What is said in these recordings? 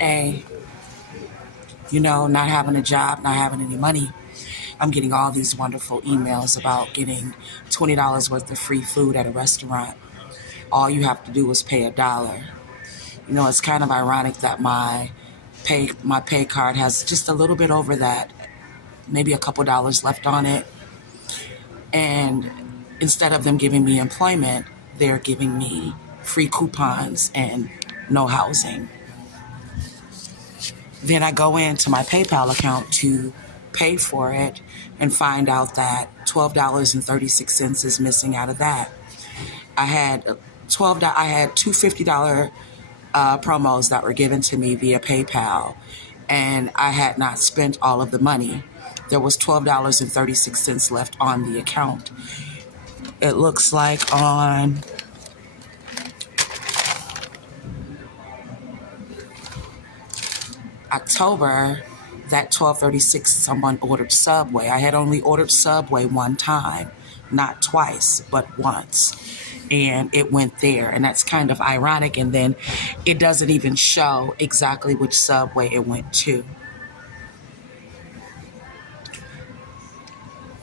A, not having a job, not having any money, I'm getting all these wonderful emails about getting $20 worth of free food at a restaurant. All you have to do is pay $1. It's kind of ironic that my pay card has just a little bit over that, maybe a couple dollars left on it. And instead of them giving me employment, they're giving me free coupons and no housing. Then I go into my PayPal account to pay for it and find out that $12.36 is missing out of that. I had I had two $50 promos that were given to me via PayPal, and I had not spent all of the money. There was $12.36 left on the account. It looks like on October, that 1236, someone ordered Subway. I had only ordered Subway one time, not twice, but once. And it went there. And that's kind of ironic. And then it doesn't even show exactly which Subway it went to.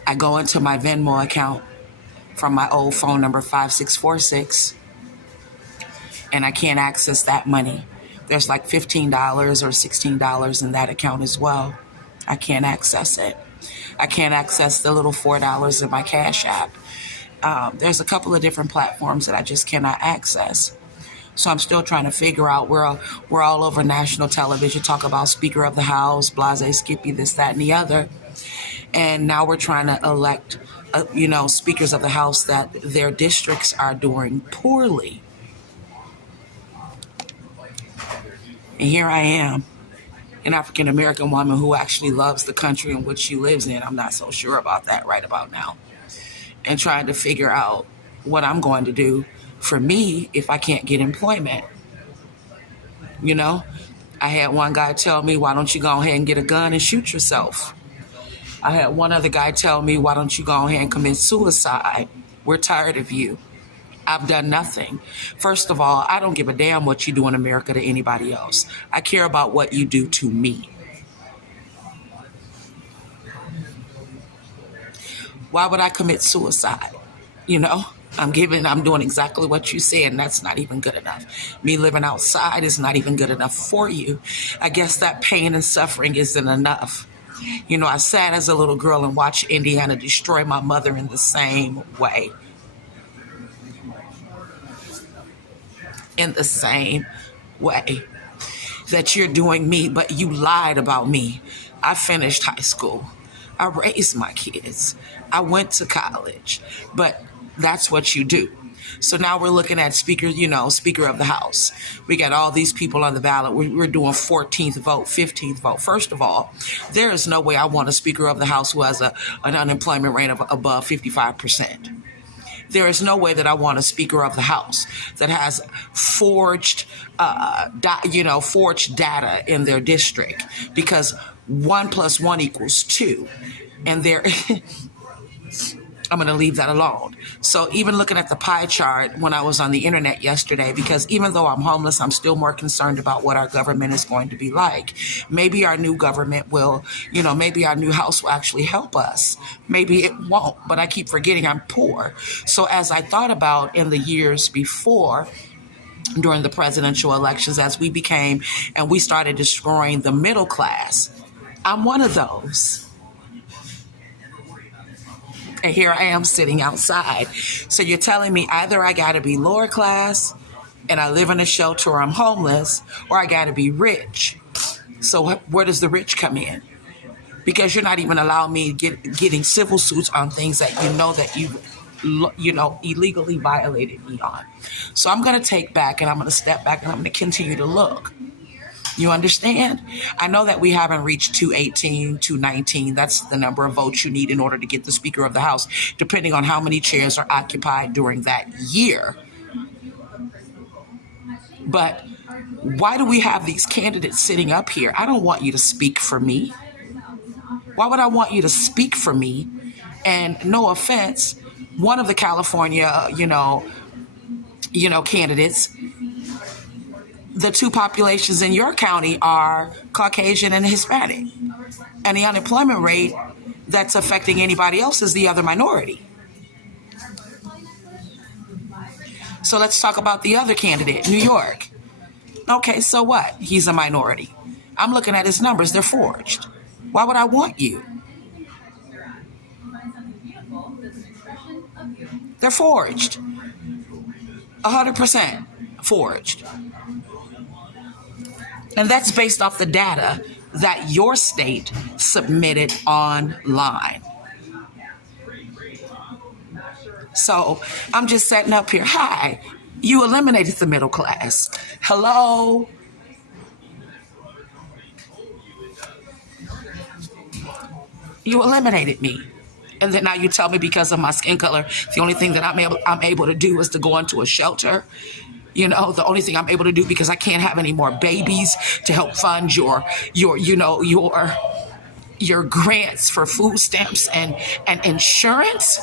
I go into my Venmo account from my old phone number 5646, and I can't access that money. There's like $15 or $16 in that account as well. I can't access it. I can't access the little $4 in my Cash App. There's a couple of different platforms that I just cannot access. So I'm still trying to figure out. We're all over national television, talk about Speaker of the House, Blase Skippy, this, that, and the other. And now we're trying to elect, speakers of the House that their districts are doing poorly. And here I am, an African-American woman who actually loves the country in which she lives in. I'm not so sure about that right about now. And trying to figure out what I'm going to do for me if I can't get employment. I had one guy tell me, why don't you go ahead and get a gun and shoot yourself? I had one other guy tell me, why don't you go ahead and commit suicide? We're tired of you. I've done nothing. First of all, I don't give a damn what you do in America to anybody else. I care about what you do to me. Why would I commit suicide? I'm doing exactly what you said, and that's not even good enough. Me living outside is not even good enough for you. I guess that pain and suffering isn't enough. I sat as a little girl and watched Indiana destroy my mother in the same way. In the same way that you're doing me, but you lied about me. I finished high school. I raised my kids. I went to college, but that's what you do. So now we're looking at Speaker of the House. We got all these people on the ballot. We're doing 14th vote, 15th vote. First of all, there is no way I want a Speaker of the House who has an unemployment rate of above 55%. There is no way that I want a Speaker of the House that has forged data in their district, because 1 + 1 = 2. And I'm going to leave that alone. So even looking at the pie chart when I was on the internet yesterday, because even though I'm homeless, I'm still more concerned about what our government is going to be like. Maybe our new government will, maybe our new house will actually help us. Maybe it won't, but I keep forgetting I'm poor. So as I thought about in the years before, during the presidential elections, as we started destroying the middle class, I'm one of those. And here I am sitting outside. So you're telling me either I got to be lower class and I live in a shelter or I'm homeless, or I got to be rich. So where does the rich come in? Because you're not even allowing me getting civil suits on things that you illegally violated me on. So I'm going to take back, and I'm going to step back, and I'm going to continue to look. You understand? I know that we haven't reached 218, 219. That's the number of votes you need in order to get the Speaker of the House, depending on how many chairs are occupied during that year. But why do we have these candidates sitting up here? I don't want you to speak for me. Why would I want you to speak for me? And no offense, one of the California, candidates The two populations in your county are Caucasian and Hispanic. And the unemployment rate that's affecting anybody else is the other minority. So let's talk about the other candidate, New York. Okay, so what? He's a minority. I'm looking at his numbers. They're forged. Why would I want you? They're forged. 100% forged. And that's based off the data that your state submitted online. So I'm just setting up here. Hi, you eliminated the middle class. Hello? You eliminated me. And then now you tell me because of my skin color, the only thing that I'm able to do is to go into a shelter. You know, the only thing I'm able to do because I can't have any more babies to help fund your grants for food stamps and insurance.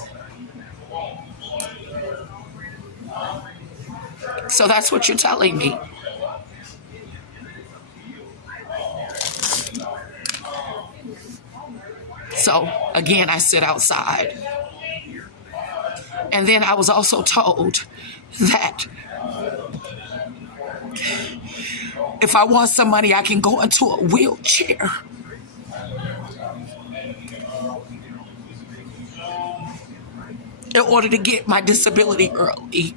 So that's what you're telling me. So again, I sit outside. And then I was also told that if I want some money, I can go into a wheelchair. In order to get my disability early.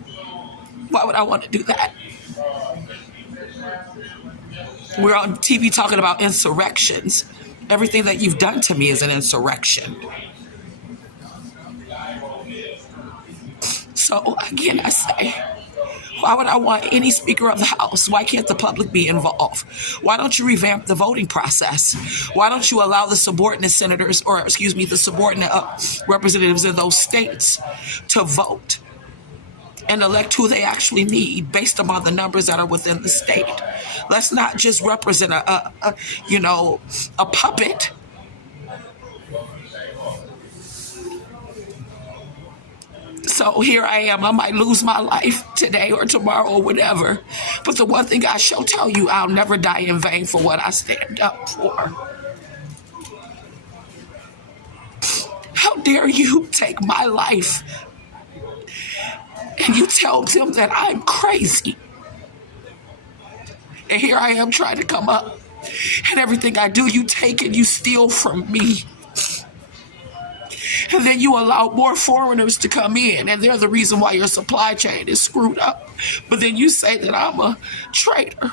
Why would I want to do that? We're on TV talking about insurrections. Everything that you've done to me is an insurrection. So again, I say, why would I want any Speaker of the House? Why can't the public be involved? Why don't you revamp the voting process? Why don't you allow the subordinate senators, or excuse me, the subordinate representatives of those states to vote and elect who they actually need based upon the numbers that are within the state? Let's not just represent a puppet. So here I am. I might lose my life today or tomorrow or whatever. But the one thing I shall tell you, I'll never die in vain for what I stand up for. How dare you take my life and you tell them that I'm crazy? And here I am trying to come up. And everything I do, you take and you steal from me. And then you allow more foreigners to come in, and they're the reason why your supply chain is screwed up. But then you say that I'm a traitor.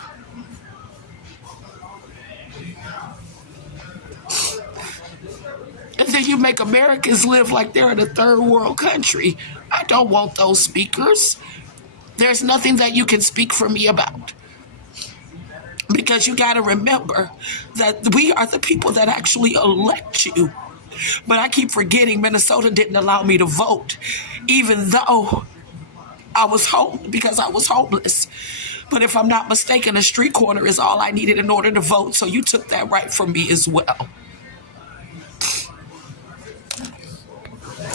And then you make Americans live like they're in a third world country. I don't want those speakers. There's nothing that you can speak for me about. Because you got to remember that we are the people that actually elect you. But I keep forgetting Minnesota didn't allow me to vote, even though I was homeless. But if I'm not mistaken, a street corner is all I needed in order to vote. So you took that right from me as well.